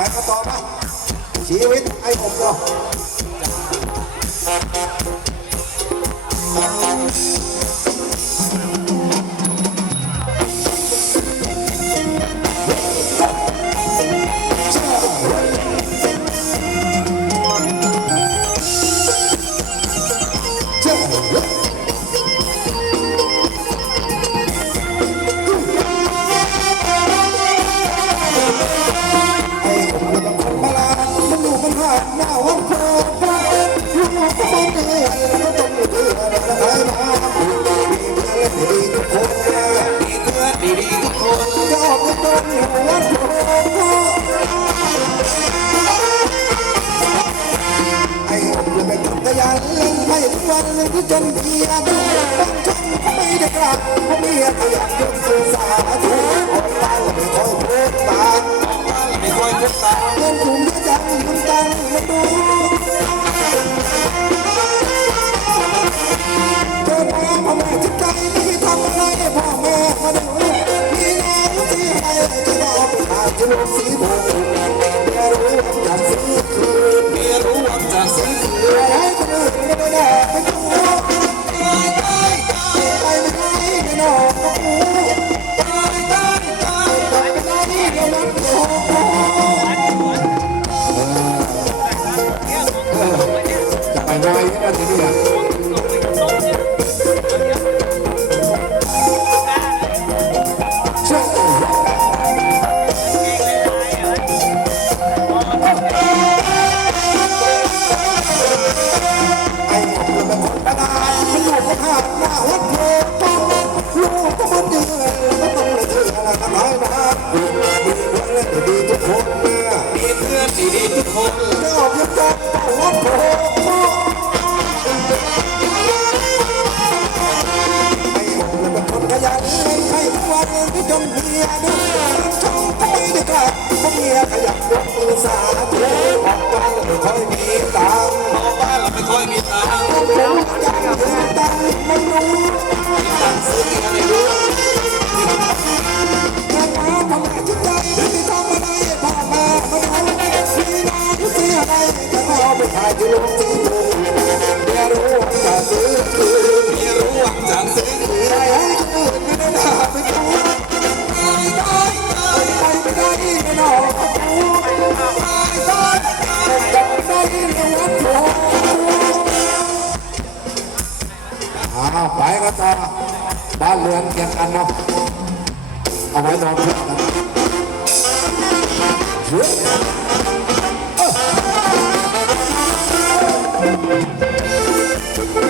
ไปก็ต่อนะชีวิตไอ้ผมก็ เรียกยกมือสาธุคนตาไม่ค่อยพูดตาไม่ค่อยพูดตาเงินถุงไม่จังยืมตังไม่ดูเจ้พ่อพ่อม่จิตใจที่ทำอะไรพ่อแม่มาดูมีงานที่ให้จะรอไปหาจะลสีผม Bye. I'm not. know I'm pregnant. Yeah. Oh.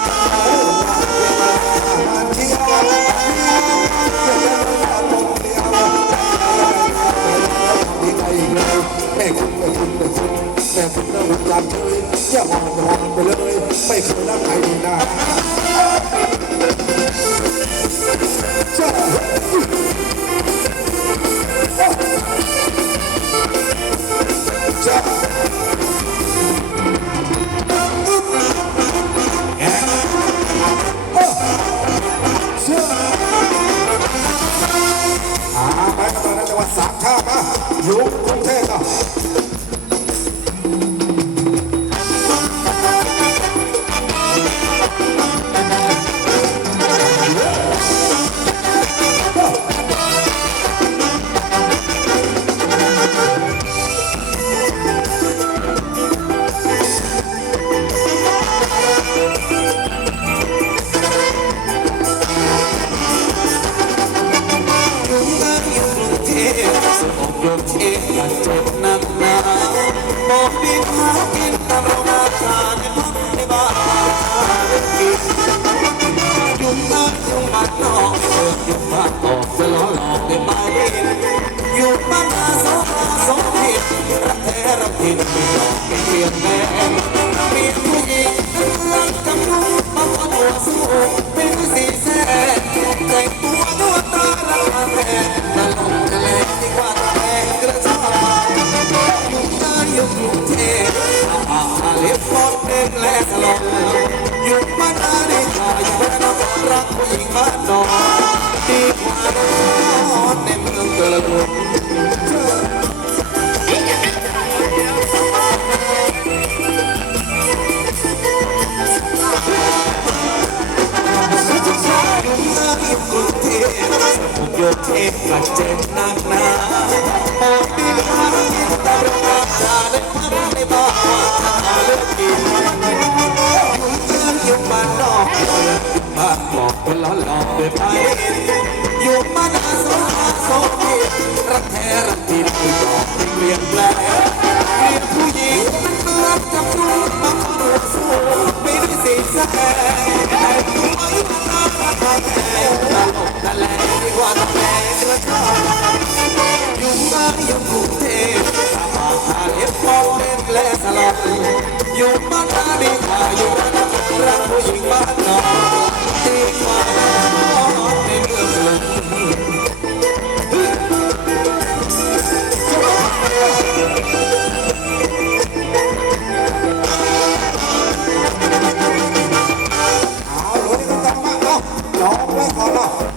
Look i my. องหยุดมันอะไรค่ะอย่าไปอนรักผู้หญิงบ้นนอนดีกว่านอนในเมืองเกิด หยุดเองปัจเจนนักหนาโอ้ดีตาเตาเกันในบ้านตาเล็กกินยุ่งเกอยุ่งบ้นนอกยุ่งบ้นอกคลอหไปอยู่มานาโซนาโซนีรัแทกดีดีดอเปลี่ยนแปลงเปลี่ยนผู้หญิงมันเหวจับรูปมันดูสูไม่ด้สีแส Nó 好了。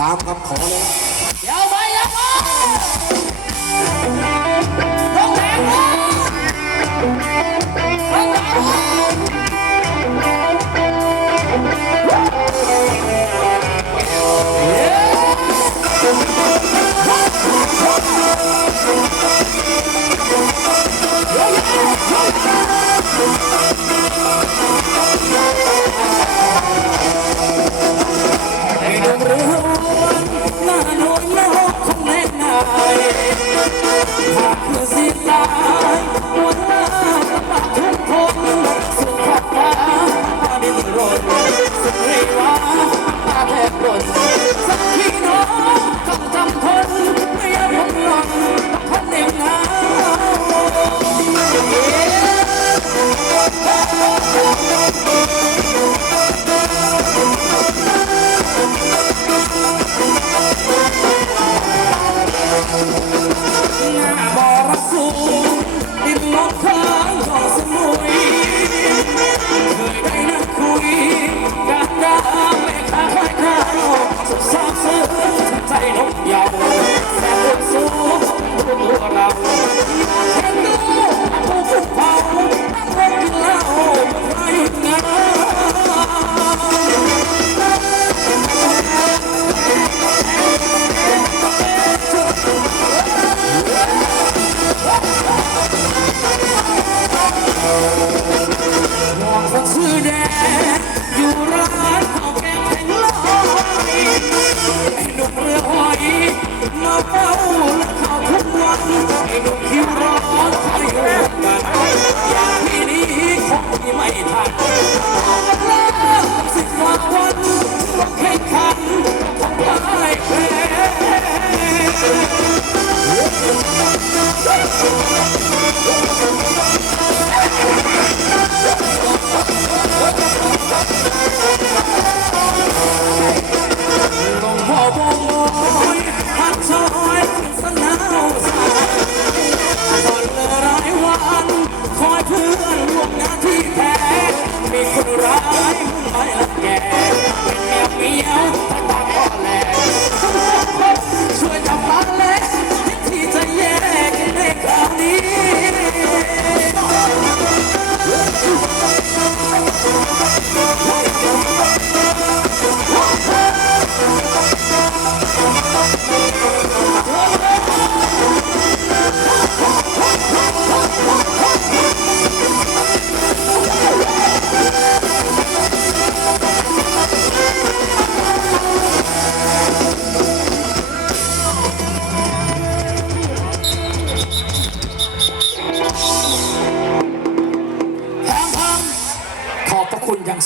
ตามคำขอเลยเดี๋ยวไปแล้วพ่อลงแรงพ่อลงแรงพ่อ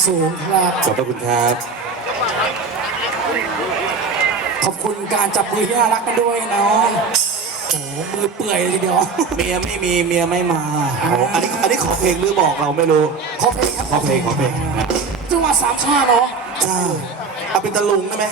สูงครับ ขอบพระคุณครับ ขอบคุณการจับมือที่รักกันด้วยเนาะโอ้โมือเปื่อยเลยทีเดียว เมียไม่มีเมียไม่มาอันนี้อันนี้ขอเพลงหรือบอกเราไม่รู้ ขอเพลงครับขอเพลงขอเพลง จังหวะสามชาเนาะใช่เอาเป็นตะลุงได้ไหม